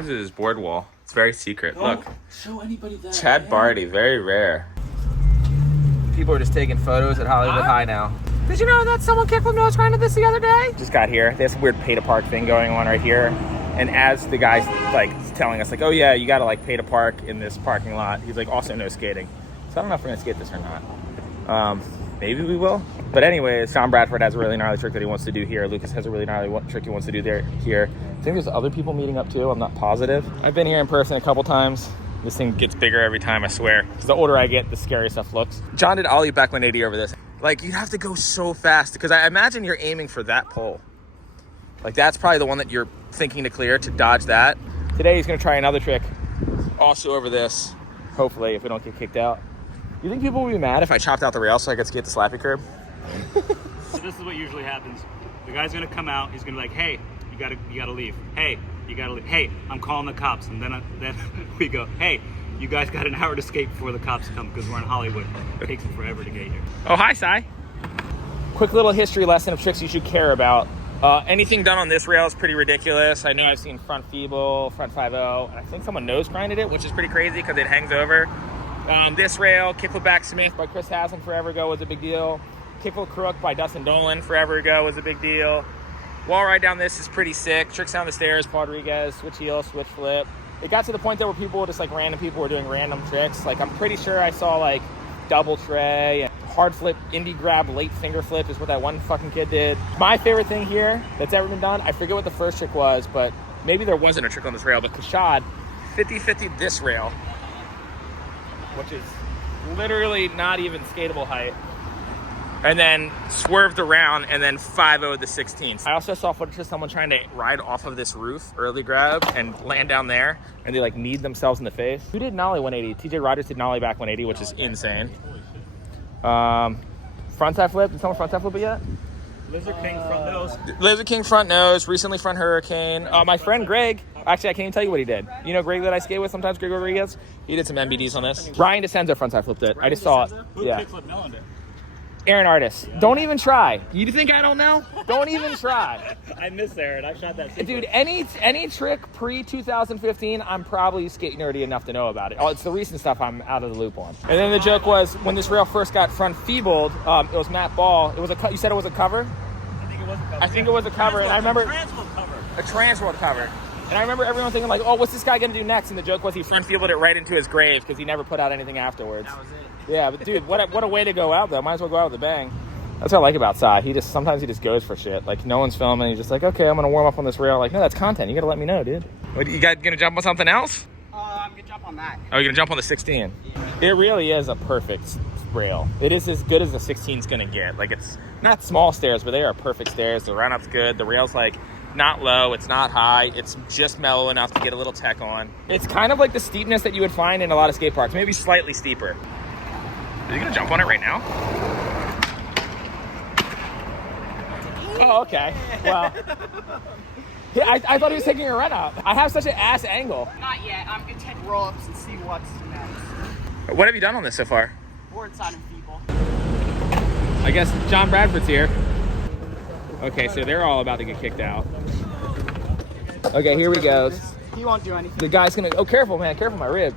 This is his board wall. It's very secret. Look. Show anybody that. Chad Barty, very rare. People are just taking photos at Hollywood High now. Did you know that someone kickflip nose grinded this the other day? Just got here. They have some weird pay to park thing going on right here. And as the guy's like telling us like, oh yeah, you gotta like pay to park in this parking lot. He's like, also no skating. So I don't know if we're gonna skate this or not. Maybe we will. But anyways, Sean Bradford has a really gnarly trick that he wants to do here. Lucas has a really gnarly trick he wants to do here. I think there's other people meeting up too. I'm not positive. I've been here in person a couple times. This thing gets bigger every time, I swear. Because the older I get, the scarier stuff looks. John did ollie back 180 over this. Like, you'd have to go so fast because I imagine you're aiming for that pole. Like, that's probably the one that you're thinking to clear to dodge that. Today, he's going to try another trick also over this, hopefully, if we don't get kicked out. You think people will be mad if I chopped out the rail so I could skate the slappy curb? So this is what usually happens. The guy's going to come out. He's going to be like, hey, you gotta leave. Hey, you gotta leave. Hey, I'm calling the cops. And then we go, hey, you guys got an hour to skate before the cops come because we're in Hollywood. It takes them forever to get here. Oh, hi, Cy. Quick little history lesson of tricks you should care about. Anything done on this rail is pretty ridiculous. I know I've seen front feeble, front 5-0, and I think someone nose grinded it, which is pretty crazy because it hangs over. This rail, kickflip back Smith by Chris Haslam forever ago was a big deal. Kickflip crook by Dustin Dolan forever ago was a big deal. Wall ride down this is pretty sick. Tricks down the stairs, Rodriguez, switch heel, switch flip. It got to the point though where people, just like random people were doing random tricks. Like I'm pretty sure I saw like double tray and hard flip, indie grab, late finger flip is what that one fucking kid did. My favorite thing here that's ever been done, I forget what the first trick was, but maybe there wasn't a trick on this rail, but Kashad 50-50 this rail, which is literally not even skatable height. And then swerved around and then 5-0'd the 16th. I also saw footage of someone trying to ride off of this roof, early grab, and land down there, and they like kneed themselves in the face. Who did nollie 180? TJ Rogers did nollie back 180, which is insane. Frontside flip, did someone frontside flip it yet? Lizard King front nose. Lizard King front nose, recently front hurricane. My friend Greg, actually I can't even tell you what he did. You know Greg that I skate with sometimes, Greg Rodriguez? He did some MBDs on this. Ryan DeCenzo frontside flipped it. I just saw it. Yeah. Aaron Artis. Yeah. Don't even try. You think I don't know? Don't even try. I miss Aaron. I shot that sequence. Dude, any trick pre-2015, I'm probably skate nerdy enough to know about it. Oh, it's the recent stuff I'm out of the loop on. And then the joke was, when this rail first got front feebled, it was Matt Ball. It was you said it was a cover? I think it was a cover. And I remember... A transworld cover. And I remember everyone thinking like, oh, what's this guy going to do next? And the joke was he front feebled it right into his grave because he never put out anything afterwards. That was it. Yeah, but dude, what a way to go out though. Might as well go out with a bang. That's what I like about Sai. Sometimes he just goes for shit. Like no one's filming. He's just like, okay, I'm gonna warm up on this rail. Like, no, that's content. You gotta let me know, dude. What, you gonna jump on something else? I'm gonna jump on that. Oh, you're gonna jump on the 16. Yeah. It really is a perfect rail. It is as good as the 16's gonna get. Like it's not small stairs, but they are perfect stairs. The run up's good. The rail's like not low, it's not high, it's just mellow enough to get a little tech on. It's kind of like the steepness that you would find in a lot of skate parks, maybe slightly steeper. Are you gonna jump on it right now? Oh, okay. Well, I thought he was taking a run out. I have such an ass angle. Not yet. I'm gonna take roll-ups and see what's next. What have you done on this so far? Board side and people. I guess John Bradford's here. Okay, so they're all about to get kicked out. Okay, here we go. He won't do anything. The guy's gonna. Oh, careful, man! Careful, my rib.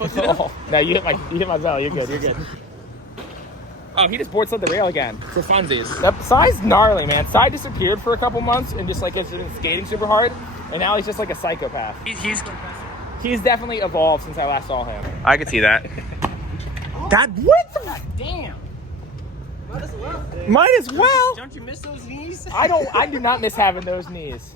Oh, no, you hit my belly. You're good. You're good. Oh, he just board slid the rail again for funsies. That Sai's gnarly, man. Sai disappeared for a couple months and just like has been skating super hard, and now he's just like a psychopath. He's definitely evolved since I last saw him. I could see that. God, what the? Damn. Might as well. Don't you miss those knees? I do not miss having those knees.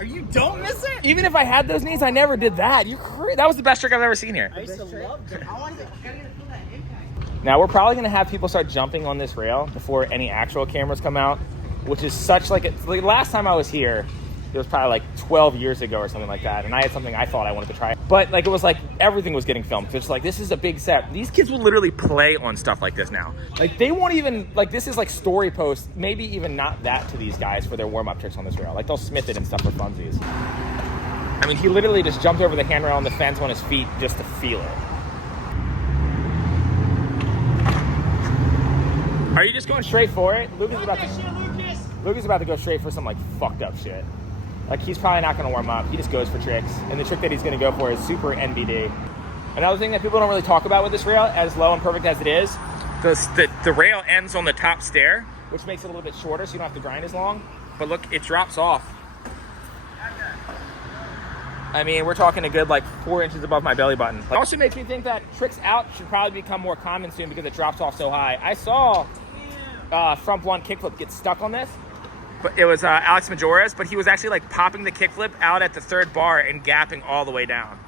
You don't miss it? Even if I had those knees, I never did that. You're crazy. That was the best trick I've ever seen here. I used to love them. I wanted to feel that impact. Now we're probably gonna have people start jumping on this rail before any actual cameras come out, which is such like the last time I was here, it was probably like 12 years ago or something like that, and I had something I thought I wanted to try. But like it was like everything was getting filmed. It's like this is a big set. These kids will literally play on stuff like this now. Like they won't even like this is like story posts, maybe even not that to these guys for their warm-up tricks on this rail. Like they'll smith it and stuff for funsies. I mean, he literally just jumped over the handrail on the fence on his feet just to feel it. Are you just going straight for it? Lucas is about to go straight for some like fucked up shit. Like, he's probably not going to warm up. He just goes for tricks. And the trick that he's going to go for is super NBD. Another thing that people don't really talk about with this rail, as low and perfect as it is, the rail ends on the top stair, which makes it a little bit shorter so you don't have to grind as long. But look, it drops off. I mean, we're talking a good, like, 4 inches above my belly button. It also makes me think that tricks out should probably become more common soon because it drops off so high. I saw front blunt kickflip get stuck on this. But it was Alex Majora's, but he was actually like popping the kickflip out at the 3rd bar and gapping all the way down.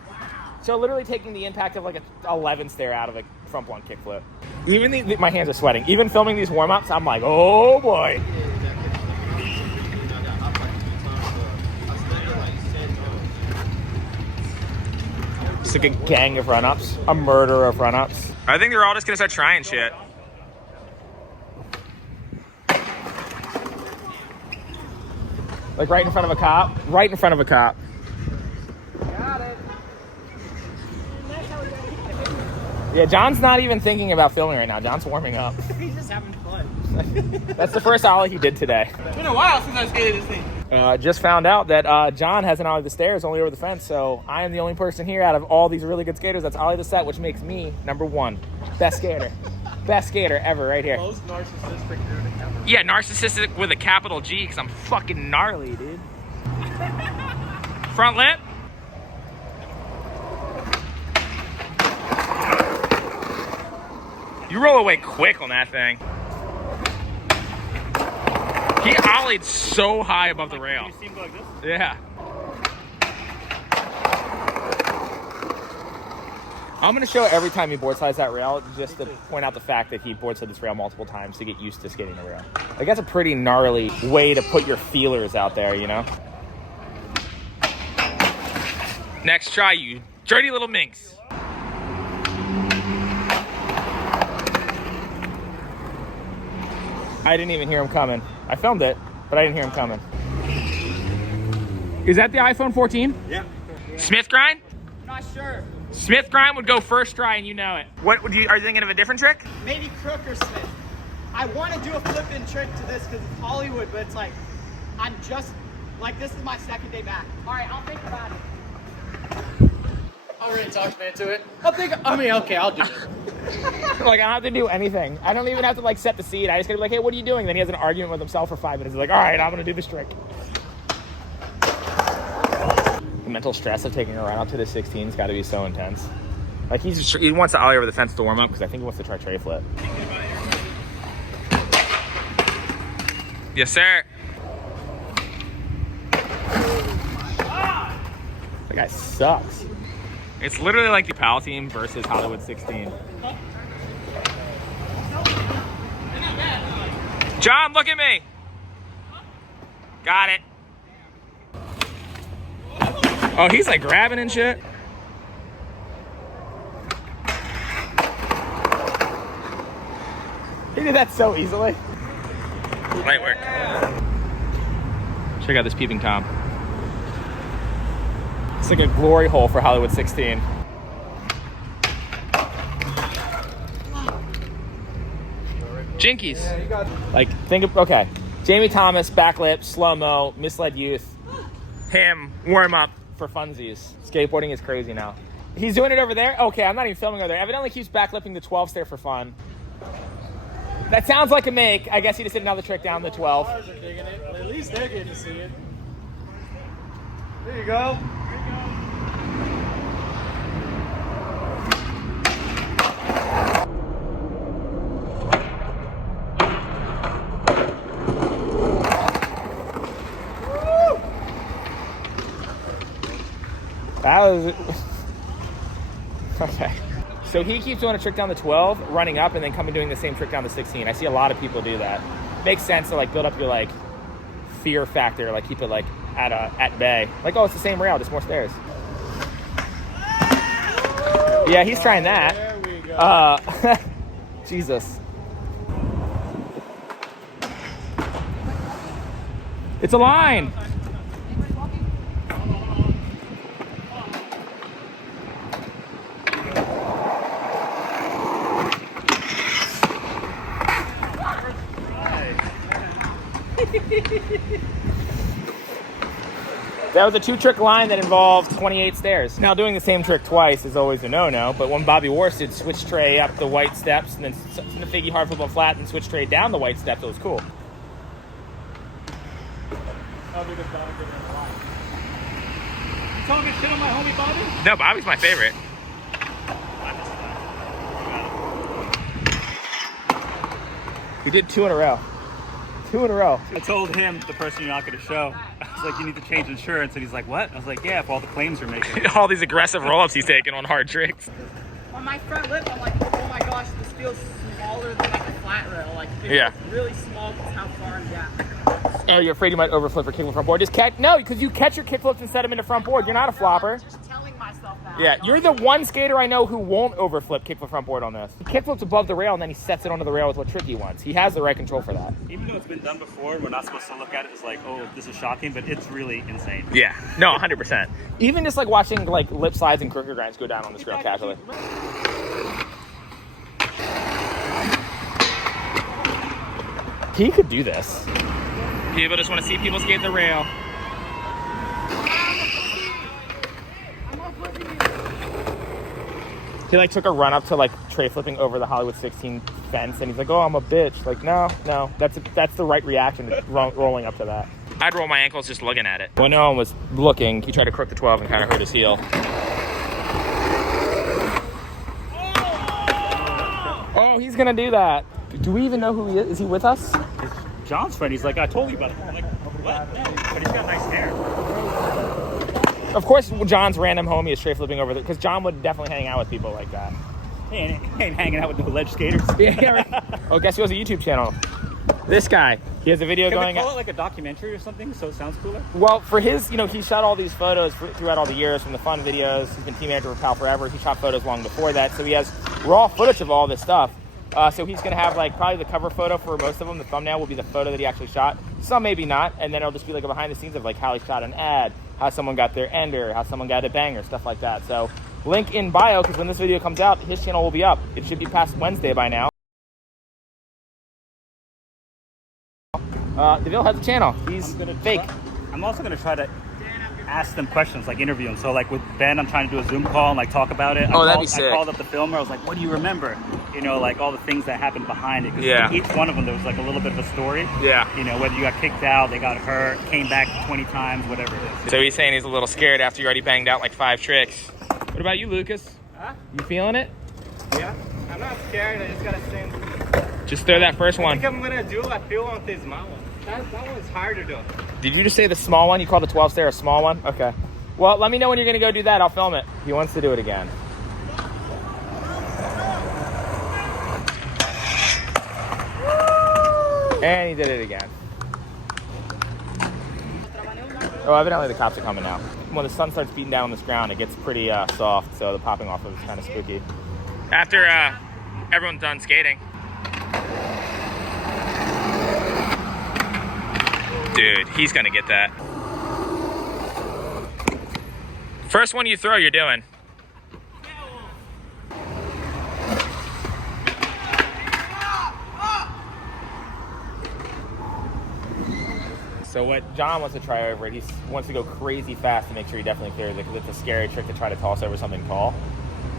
So literally taking the impact of like a 11 stair out of a front blunt kickflip. Even my hands are sweating. Even filming these warm-ups, I'm like, oh boy. It's like a gang of run-ups, a murder of run-ups. I think they're all just gonna start trying shit. Like right in front of a cop. Right in front of a cop. Got it. Yeah, John's not even thinking about filming right now. John's warming up. He's just having fun. That's the first ollie he did today. It's been a while since I skated this thing. Just found out that John hasn't ollied the stairs, only over the fence. So I am the only person here out of all these really good skaters that's ollied the set, which makes me #1. Best skater. Best skater ever right here. Most narcissistic dude ever. Yeah, narcissistic with a capital G because I'm fucking gnarly, dude. Front lip. You roll away quick on that thing. He ollied so high above the rail. You see him go like this? Yeah. I'm going to show every time he board slides that rail just to point out the fact that he board slid this rail multiple times to get used to skating the rail. Like, that's a pretty gnarly way to put your feelers out there, you know? Next try, you dirty little minx. I didn't even hear him coming. I filmed it, but I didn't hear him coming. Is that the iPhone 14? Yeah. Smith grind? Not sure. Smith grind would go first try and you know it. What are you thinking of a different trick? Maybe Crook or Smith. I want to do a flip-in trick to this because it's Hollywood, but it's like, I'm just, like, this is my 2nd day back. All right, I'll think about it. Already talked me into it. I'll do it. Like, I don't have to do anything. I don't even have to, like, set the seat. I just gotta be like, hey, what are you doing? Then he has an argument with himself for 5 minutes. He's like, all right, I'm gonna do this trick. The mental stress of taking a run out to the 16's got to be so intense. Like, he wants to ollie over the fence to warm up because I think he wants to try tray flip. Yes, sir. That guy sucks. It's literally like the PAL team versus Hollywood 16. John, look at me. Got it. Oh, he's like grabbing and shit. He did that so easily. Light work. Check out this peeping Tom. It's like a glory hole for Hollywood 16. Jinkies. Like, think of, okay. Jamie Thomas, backlip, slow-mo, misled youth. Him, warm up for funsies. Skateboarding is crazy now. He's doing it over there? Okay, I'm not even filming over there. Evidently keeps backlipping the 12 stair for fun. That sounds like a make. I guess he just did another trick down the 12. Cars are digging it. At least they're getting to see it. There you go. That was... Okay. So he keeps doing a trick down the 12, running up, and then coming doing the same trick down the 16. I see a lot of people do that. Makes sense to like build up your like fear factor, like keep it like at bay. Like, oh, it's the same rail, just more stairs. Yeah, he's trying that. There we go. Jesus. It's a line. That was a 2-trick line that involved 28 stairs. Now, doing the same trick twice is always a no-no, but when Bobby Wars did switch tray up the white steps and then the figgy hard flip on flat and switch tray down the white steps, it was cool. You talking shit on my homie Bobby? No, Bobby's my favorite. He did 2 in a row. 2 in a row. I told him, the person you're not going to show, I was like, you need to change insurance. And he's like, what? I was like, yeah, for all the claims you're making. All these aggressive roll-ups he's taking on hard tricks. On my front lip, I'm like, oh my gosh, this feels smaller than like a flat rail. Like, it's Yeah. really small because how far I'm down. Oh, you're afraid you might overflip or kickflip front board. Just catch, no, because you catch your kickflips and set them into front board. You're not a flopper. I'm just telling myself that. Yeah, you're the one skater I know who won't overflip kickflip front board on this. He kickflips above the rail and then he sets it onto the rail with what trick he wants. He has the right control for that. Even though it's been done before, we're not supposed to look at it as like, oh, this is shocking, but it's really insane. Yeah, no, 100%. Even just like watching like lip slides and crooked grinds go down on this rail casually. He could do this. People just want to see people skate the rail. He like took a run up to like tray flipping over the Hollywood 16 fence, and he's like, "Oh, I'm a bitch." Like, no, that's the right reaction to rolling up to that. I'd roll my ankles just looking at it. When no one was looking, he tried to crook the 12 and kind of hurt his heel. Oh, he's gonna do that. Do we even know who he is? Is he with us? It's John's friend. He's like, I told you about it. I'm like, what? But he's got nice hair. Of course, John's random homie is straight flipping over there because John would definitely hang out with people like that. He ain't hanging out with the ledge skaters. Yeah, right. Oh, guess who has a YouTube channel? This guy. He has a video Can going. we call it like a documentary or something so it sounds cooler? Well, for his, he shot all these photos throughout all the years from the fun videos. He's been team manager for Pal forever. He shot photos long before that, so he has raw footage of all this stuff. So he's going to have like probably the cover photo for most of them. The thumbnail will be the photo that he actually shot. Some maybe not. And then it'll just be like a behind the scenes of like how he shot an ad, how someone got their ender, how someone got a banger, stuff like that. So link in bio, because when this video comes out, his channel will be up. It should be past Wednesday by now. DeVille has a channel. He's fake. I'm also going to try to ask them questions, like interview them. So like with Ben, I'm trying to do a Zoom call and like talk about it. That'd be sick. I called up the filmer. I was like, what do you remember? Like all the things that happened behind it. 'Cause Yeah. each one of them, there was like a little bit of a story. Yeah. Whether you got kicked out, they got hurt, came back 20 times, whatever it is. So he's saying he's a little scared after you already banged out like 5 tricks. What about you, Lucas? Huh? You feeling it? Yeah. I'm not scared. I just gotta stand. Just throw that first I one. think I'm gonna do what I feel on this small one. That one's hard to do. Did you just say the small one? You called the 12 stair a small one? Okay. Well, let me know when you're going to go do that. I'll film it. He wants to do it again. And he did it again. Oh, evidently the cops are coming now. When the sun starts beating down on this ground, it gets pretty soft, so the popping off of it is kind of spooky. After everyone's done skating. Dude, he's gonna get that. First one you throw, you're doing. So what John wants to try over it, he wants to go crazy fast to make sure he definitely clears it, because it's a scary trick to try to toss over something tall.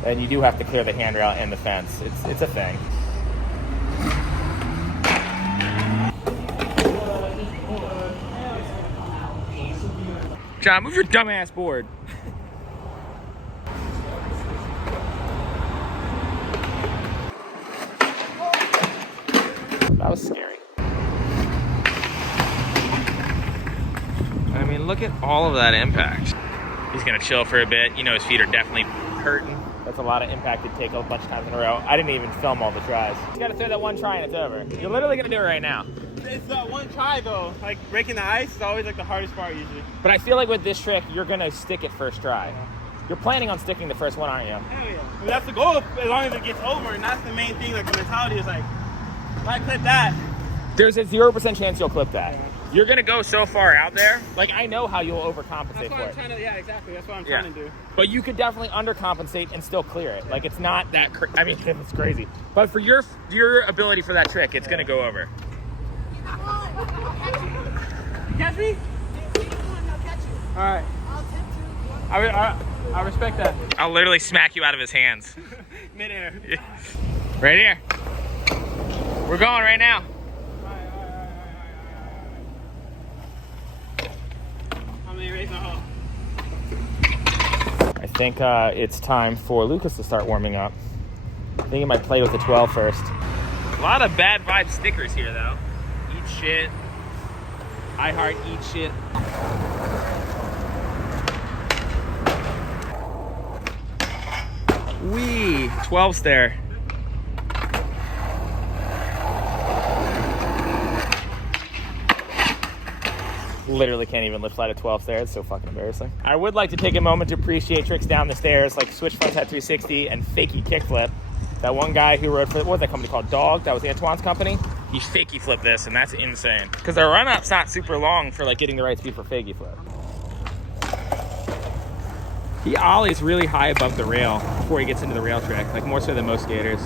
And you do have to clear the handrail and the fence. It's a thing. John, move your dumbass board. That was scary. I mean, look at all of that impact. He's gonna chill for a bit. His feet are definitely hurting. That's a lot of impact to take a bunch of times in a row. I didn't even film all the tries. You gotta throw that one try and it's over. You're literally gonna do it right now. It's one try though. Like breaking the ice is always like the hardest part usually. But I feel like with this trick, you're gonna stick it first try. You're planning on sticking the first one, aren't you? Hell yeah. I mean, that's the goal as long as it gets over, and that's the main thing. Like the mentality is like, if I clip that, There's a 0% chance you'll clip that. You're gonna go so far out there. Like, I know how you'll overcompensate that's what for I'm it. trying to. Yeah, exactly. That's what I'm Yeah. trying to do. But you could definitely undercompensate and still clear it. Like, it's not that I mean, it's crazy. But for your ability for that trick, it's gonna go over. You catch me? All right. I respect that. I'll literally smack you out of his hands. Midair. Right here. We're going right now. How many raising the hole? I think it's time for Lucas to start warming up. I think he might play with the 12 first. A lot of bad vibe stickers here, though. Eat shit. I heart eat shit. Wee! 12's there. Literally can't even lift flight at 12 there. It's so fucking embarrassing. I would like to take a moment to appreciate tricks down the stairs like switch front head 360 and fakie kickflip. That one guy who rode for, what was that company called? Dog? That was Antoine's company. He fakie flipped this, and that's insane. Because the run up's not super long for like getting the right speed for fakie flip. He ollies really high above the rail before he gets into the rail trick, like more so than most skaters.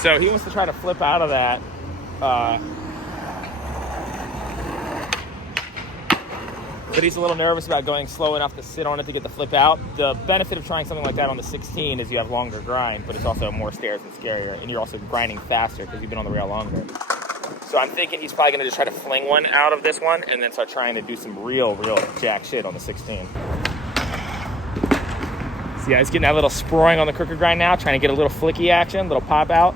So he wants to try to flip out of that. But he's a little nervous about going slow enough to sit on it to get the flip out. The benefit of trying something like that on the 16 is you have longer grind, but it's also more stairs and scarier, and you're also grinding faster because you've been on the rail longer. So I'm thinking he's probably going to just try to fling one out of this one and then start trying to do some real jack shit on the 16. See, he's getting that little sproing on the crooked grind now, trying to get a little flicky action, little pop out.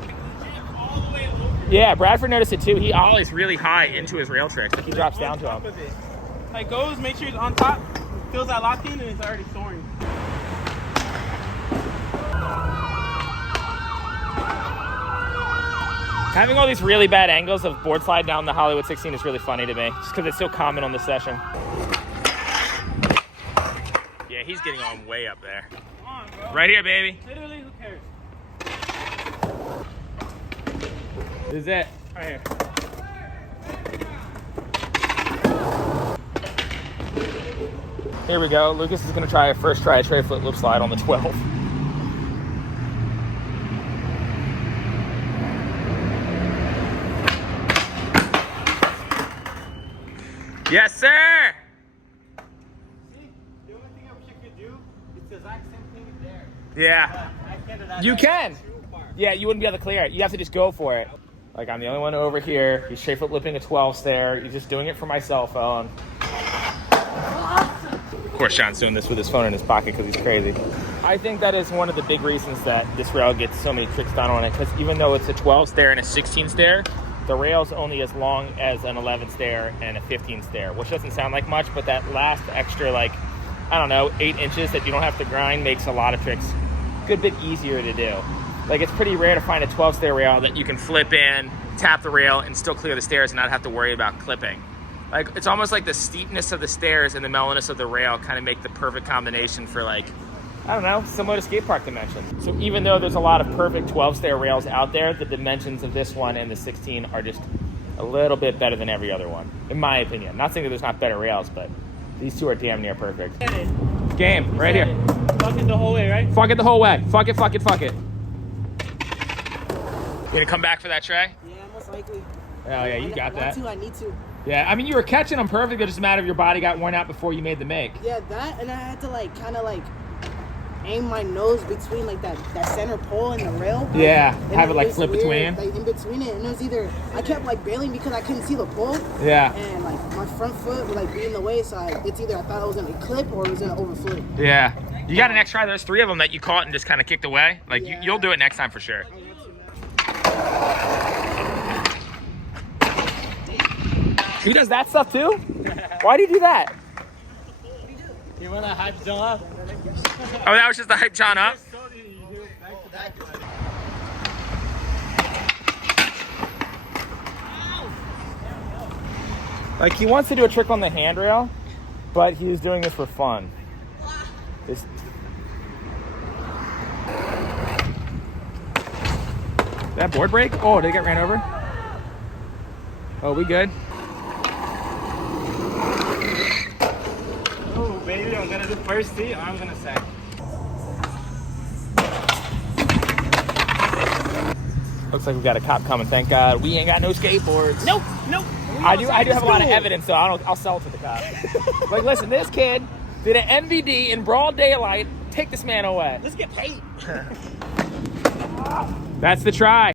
Yeah, Bradford noticed it too. He ollies really high into his rail tricks. Like he drops down to him. Like goes, make sure it's on top, feels that lock in, and it's already soaring. Having all these really bad angles of board slide down the Hollywood 16 is really funny to me, just because it's so common on this session. Yeah, he's getting on way up there. Come on, bro. Right here, baby. Literally, who cares? This is it. Right here. Here we go. Lucas is going to try a first try a tray flip lip slide on the 12. Yes, sir! See, the only thing I wish I could do is the exact same thing there. Yeah. I can't do that. You can. Yeah, you wouldn't be able to clear it. You have to just go for it. Like, I'm the only one over here. He's straight flip lipping a 12 stair. He's just doing it for my cell phone. Of course, Sean's doing this with his phone in his pocket because he's crazy. I think that is one of the big reasons that this rail gets so many tricks done on it, because even though it's a 12 stair and a 16 stair, the rail's only as long as an 11 stair and a 15 stair, which doesn't sound like much, but that last extra, like, I don't know, 8 inches that you don't have to grind makes a lot of tricks a good bit easier to do. Like, it's pretty rare to find a 12 stair rail that you can flip in, tap the rail, and still clear the stairs and not have to worry about clipping. Like, it's almost like the steepness of the stairs and the mellowness of the rail kind of make the perfect combination for, like, I don't know, similar to skate park dimensions. So even though there's a lot of perfect 12 stair rails out there, the dimensions of this one and the 16 are just a little bit better than every other one, in my opinion. Not saying that there's not better rails, but these two are damn near perfect. Game, right here. Fuck it the whole way, right? Fuck it the whole way. Fuck it, fuck it, fuck it. You gonna come back for that tray? Yeah, most likely. Oh yeah, you got that. I need to. Yeah, I mean, you were catching them perfect. It's just a matter of your body got worn out before you made the make. Yeah, that, and I had to like kind of like aim my nose between like that center pole and the rail. Yeah, and have it like was flip weird, between. Like in between it, and it was either I kept like bailing because I couldn't see the pole. Yeah. And like my front foot would like be in the way, so it's either I thought it was gonna clip or it was gonna overflip. Yeah. You got an next try. There's 3 of them that you caught and just kind of kicked away. Like Yeah. you'll do it next time for sure. He does that stuff too? Why do you do that? You want to hype John up? Oh, that was just to hype John up? Like, he wants to do a trick on the handrail, but he's doing this for fun. This... That board break? Oh, did it get ran over? Oh, we good? Oh, baby, I'm gonna do first tee, I'm gonna second. Looks like we got a cop coming. Thank God we ain't got no skateboards. Nope, nope. I do have a lot of evidence, so I'll sell it to the cop. Like, listen, this kid did an MVD in broad daylight. Take this man away. Let's get paid. That's the try.